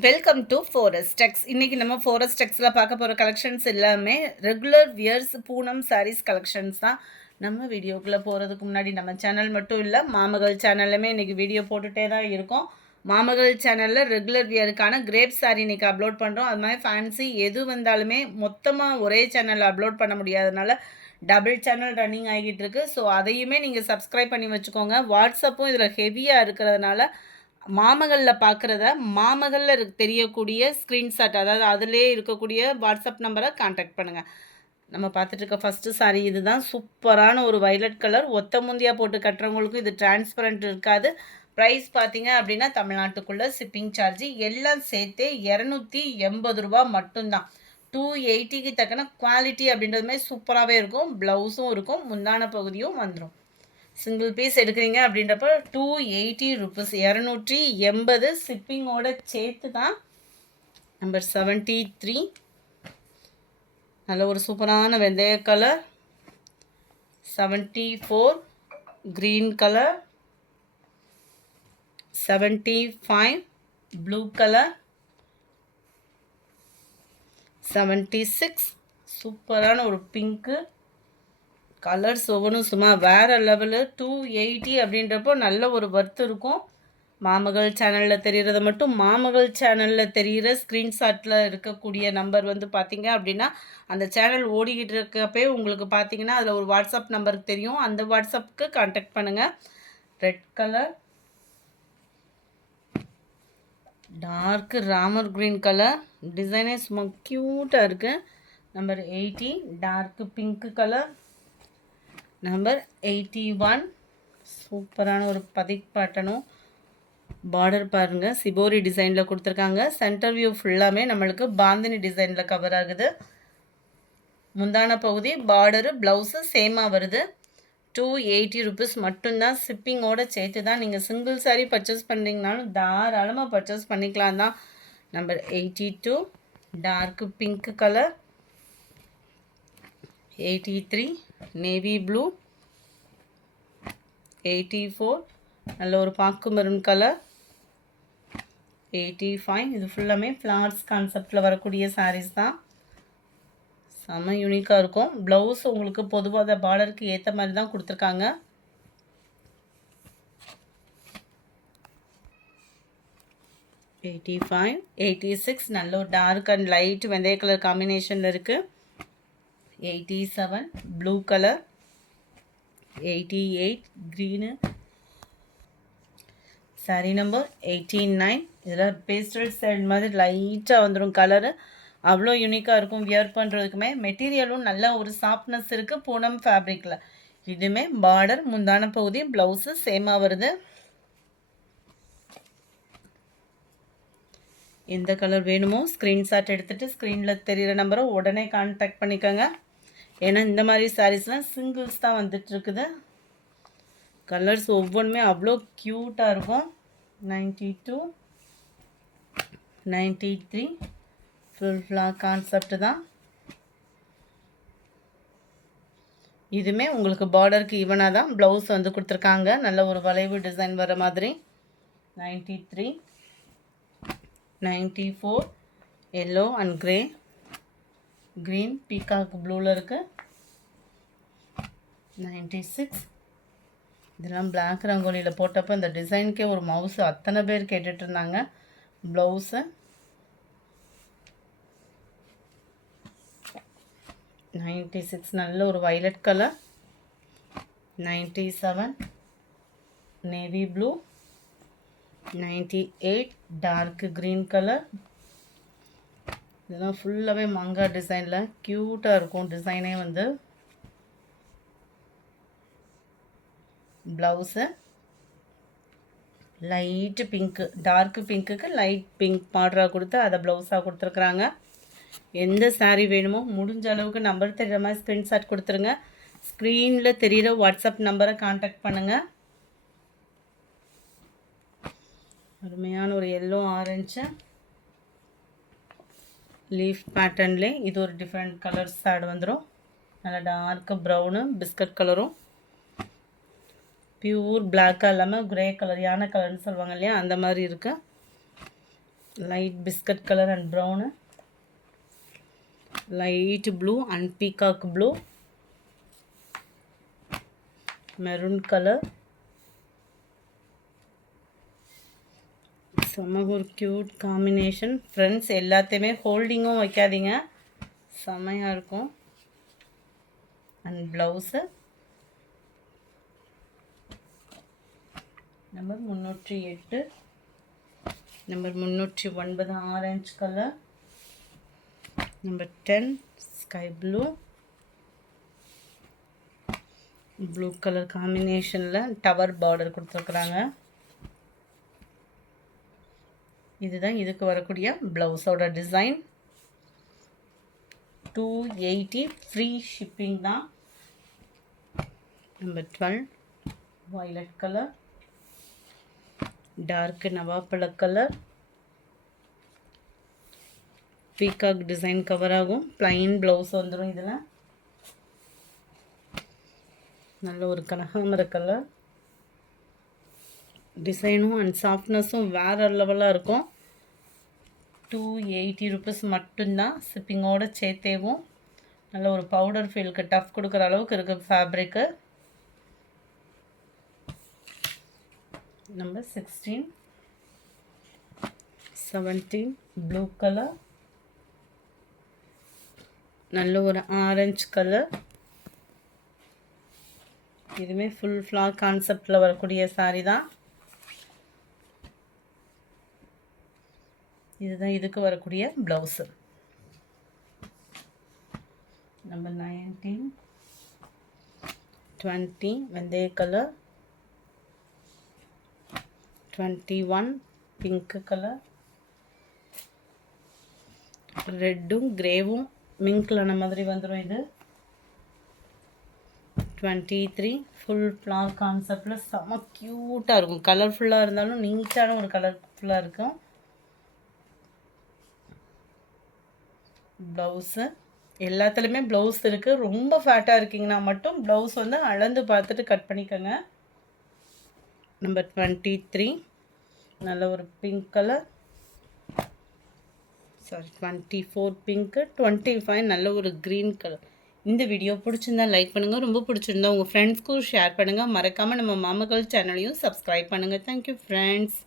Welcome to forest டெக்ஸ். இன்றைக்கி நம்ம forest டெக்ஸில் பார்க்க போகிற கலெக்ஷன்ஸ் எல்லாமே regular wears Poonam sarees collections தான். நம்ம வீடியோக்குள்ளே போகிறதுக்கு முன்னாடி நம்ம சேனல் மட்டும் இல்லை, மாமகள் சேனல்லுமே இன்றைக்கி வீடியோ போட்டுகிட்டே தான் இருக்கோம். மாமகள் சேனலில் ரெகுலர் வியருக்கான கிரேப் சாரீ இன்றைக்கி அப்லோட் பண்ணுறோம். அது மாதிரி ஃபேன்சி எது வந்தாலுமே மொத்தமாக ஒரே சேனலில் அப்லோட் பண்ண முடியாதனால டபுள் சேனல் ரன்னிங் ஆகிட்டு இருக்குது. ஸோ அதையுமே நீங்கள் சப்ஸ்கிரைப் பண்ணி வச்சுக்கோங்க. வாட்ஸ்அப்பும் இதில் ஹெவியாக இருக்கிறதுனால மாமகளில் பார்க்குறத மாமகளில் தெரியக்கூடிய ஸ்க்ரீன்ஷாட், அதாவது அதிலே இருக்கக்கூடிய வாட்ஸ்அப் நம்பரை கான்டாக்ட் பண்ணுங்கள். நம்ம பார்த்துட்டு இருக்க ஃபஸ்ட்டு சாரீ இது தான். சூப்பரான ஒரு வைலட் கலர், ஒத்த முந்தியாக போட்டு கட்டுறவங்களுக்கும் இது டிரான்ஸ்பரண்ட் இருக்காது. ப்ரைஸ் பார்த்தீங்க அப்படின்னா தமிழ்நாட்டுக்குள்ளே ஷிப்பிங் சார்ஜ் எல்லாம் சேர்த்தே 280 ரூபா மட்டும்தான். 280க்கு தக்கன குவாலிட்டி அப்படின்றது மாதிரி சூப்பராகவே இருக்கும். ப்ளவுஸும் இருக்கும், முந்தான பகுதியும் வந்துடும். சிங்கிள் பீஸ் எடுக்கிறீங்க அப்படின்றப்ப 280 ருபீஸ், 280 ஷிப்பிங்கோட சேர்த்து தான். நம்பர் 73 நல்ல ஒரு சூப்பரான வெந்தய colour. 74 green colour. 75 blue colour. 76 சூப்பரான ஒரு பிங்க்கு கலர்ஸ். ஒவ்வொன்றும் சும்மா வேறு லெவலு. 280 அப்படின்றப்போ நல்ல ஒரு ஒர்த் இருக்கும். மாமகள் சேனலில் தெரிகிறத மட்டும் மாமகள் சேனலில் தெரிகிற ஸ்க்ரீன்ஷாட்டில் இருக்கக்கூடிய நம்பர் வந்து பார்த்திங்க அப்படின்னா அந்த சேனல் ஓடிக்கிட்டு இருக்கப்பே உங்களுக்கு பார்த்திங்கன்னா அதில் ஒரு வாட்ஸ்அப் நம்பருக்கு தெரியும். அந்த வாட்ஸ்அப்புக்கு கான்டாக்ட் பண்ணுங்கள். Red colour, dark Ramar green colour, டிசைனே சும்மா க்யூட்டாக இருக்குது. Number 80 dark pink colour. Number 81 சூப்பரான ஒரு பதிக் பேட்டர்னும் பார்டர் பாருங்கள், சிபோரி டிசைனில் கொடுத்துருக்காங்க. சென்டர் வியூ ஃபுல்லாமே நம்மளுக்கு பாந்தினி டிசைனில் கவர் ஆகுது. முந்தான பகுதி பார்டரு ப்ளவுஸு சேமாக வருது. 280 ருபீஸ் மட்டும்தான். ஷிப்பிங்கோடு சேர்த்து தான். நீங்கள் சிங்கிள் சாரீ பர்ச்சேஸ் பண்ணுறீங்கனாலும் தாராளமாக பர்ச்சேஸ் பண்ணிக்கலாம் தான். Number 82 torque pink colour. 83 navy blue. 84 நல்ல ஒரு பாக்கு மெரூன் கலர். 85 இது ஃபுல்லாமே ஃப்ளார்ஸ் கான்செப்டில் வரக்கூடிய சாரீஸ் தான். செம்ம யூனிக்காக இருக்கும். ப்ளவுஸ் உங்களுக்கு பொதுவாக பார்டருக்கு ஏற்ற மாதிரி தான் கொடுத்துருக்காங்க. 85 86 நல்ல ஒரு டார்க் அண்ட் லைட் வெந்தய கலர் காம்பினேஷனில் இருக்குது. 87 blue colour. 88 green. Sari number 89 இதில் பேஸ்டல் சைடு மாதிரி லைட்டாக வந்துடும் கலரு. அவ்வளோ யூனிக்காக இருக்கும் வியர் பண்ணுறதுக்குமே. மெட்டீரியலும் நல்ல ஒரு சாஃப்ட்னஸ் இருக்குது பூனம் ஃபேப்ரிக்கில். இதுவுமே பார்டர் முந்தான பகுதி ப்ளவுஸு சேமாக வருது. எந்த கலர் வேணுமோ ஸ்க்ரீன்ஷாட் எடுத்துகிட்டு ஸ்க்ரீனில் தெரிகிற நம்பரை உடனே கான்டாக்ட் பண்ணிக்கோங்க. ஏன்னா இந்த மாதிரி சாரீஸ்லாம் சிங்கிள்ஸ் தான் வந்துட்டுருக்குது. கலர்ஸ் ஒவ்வொன்றுமே அவ்வளோ க்யூட்டாக இருக்கும். 92 93 ஃபுல் ஃப்ளாக் கான்செப்ட் தான். இதுவுமே உங்களுக்கு பார்டருக்கு ஈவனாக தான் ப்ளவுஸ் வந்து கொடுத்துருக்காங்க. நல்ல ஒரு வளைவு டிசைன் வர மாதிரி. 93 94 yellow and grey. Green peacock ப்ளூவில் இருக்குது. 96 இதெல்லாம் பிளாக் ரங்கோலியில் போட்டப்போ இந்த டிசைனுக்கே ஒரு மவுஸு அத்தனை பேர் கேட்டுட்டு இருந்தாங்க. ப்ளவுஸு 96 நல்ல ஒரு violet colour. 97 navy blue. 98 dark green colour. இதெல்லாம் ஃபுல்லாகவே மாங்காய் டிசைனில் க்யூட்டாக இருக்கும். டிசைனே வந்து ப்ளவுஸு லைட்டு பிங்க்கு, டார்க்கு பிங்க்குக்கு லைட் பிங்க் பார்டராக கொடுத்து அதை ப்ளவுஸாக கொடுத்துருக்குறாங்க. எந்த சாரீ வேணுமோ முடிஞ்ச அளவுக்கு நம்பர் தெரிகிற மாதிரி ஸ்க்ரீன்ஷாட் கொடுத்துருங்க. ஸ்க்ரீனில் தெரிகிற வாட்ஸ்அப் நம்பரை கான்டாக்ட் பண்ணுங்கள். அருமையான ஒரு எல்லோ ஆரஞ்சு லீஃப் பேட்டர்ன்லே இது ஒரு டிஃப்ரெண்ட் கலர்ஸ் ஆட் வந்துடும். நல்லா டார்க்கு ப்ரௌனு பிஸ்கட் கலரும் பியூர் பிளாக்காக இல்லாமல் க்ரே கலர் யானை கலர்னு சொல்லுவாங்க இல்லையா, அந்த மாதிரி இருக்குது. light biscuit color and brown, light blue and peacock blue, maroon color. செம்ம ஒரு க்யூட் காம்பினேஷன் ஃப்ரெண்ட்ஸ். எல்லாத்தையுமே ஹோல்டிங்கும் வைக்காதீங்க, செம்மையாக இருக்கும். And blouse number 308, number 309 orange colour, number 10 sky blue, blue colour காம்பினேஷனில் டவர் பார்டர் கொடுத்துருக்குறாங்க. இதுதான் இதுக்கு வரக்கூடிய ப்ளவுஸோட டிசைன். 280 ஃப்ரீ ஷிப்பிங் தான். நம்பர் 12 வயலட் கலர், டார்க் நவாப்பழ கலர், பீகாக் டிசைன் கவர் ஆகும். ப்ளைன் ப்ளவுஸ் வந்துடும். இதில் நல்ல ஒரு கனகாமர கலர். டிசைனும் அண்ட் சாஃப்ட்னஸும் வேறு லெவலாக இருக்கும். 280 ருபீஸ் மட்டும்தான், ஷிப்பிங்கோடு சேர்த்தேவும். நல்ல ஒரு பவுடர் ஃபீலுக்கு டஃப் கொடுக்குற அளவுக்கு இருக்குது ஃபேப்ரிக்கு. நம்பர் 16 17 ப்ளூ கலர், நல்ல ஒரு ஆரஞ்சு கலர். இதுவுமே ஃபுல் ஃப்ளார் கான்செப்டில் வரக்கூடிய சாரீ தான். இதுதான் இதுக்கு வரக்கூடிய ப்ளவுஸு. நம்பர் 19 20 வெந்தய கலர், 21 பிங்க் கலர், ரெட்டும் கிரேவும் மிங்க்லான மாதிரி வந்துடும். இது 23 ஃபுல் ஃப்ளார் கான்செப்டில் செம்ம க்யூட்டாக இருக்கும். கலர்ஃபுல்லாக இருந்தாலும் நீட்டான ஒரு கலர்ஃபுல்லாக இருக்கும். ப்ளவுஸு எல்லாத்துலேயுமே ப்ளவுஸ் இருக்குது. ரொம்ப ஃபேட்டாக இருக்கீங்கன்னா மட்டும் ப்ளவுஸ் வந்து அளந்து பார்த்துட்டு கட் பண்ணிக்கோங்க. நம்பர் 23 நல்ல ஒரு பிங்க் கலர், 24 பிங்க்கு, 25 நல்ல ஒரு க்ரீன் கலர். இந்த வீடியோ பிடிச்சிருந்தா லைக் பண்ணுங்கள், ரொம்ப பிடிச்சிருந்தா உங்கள் ஃப்ரெண்ட்ஸ்க்கும் ஷேர் பண்ணுங்கள். மறக்காமல் நம்ம மாமகள் சேனலையும் சப்ஸ்கிரைப் பண்ணுங்கள். Thank you friends.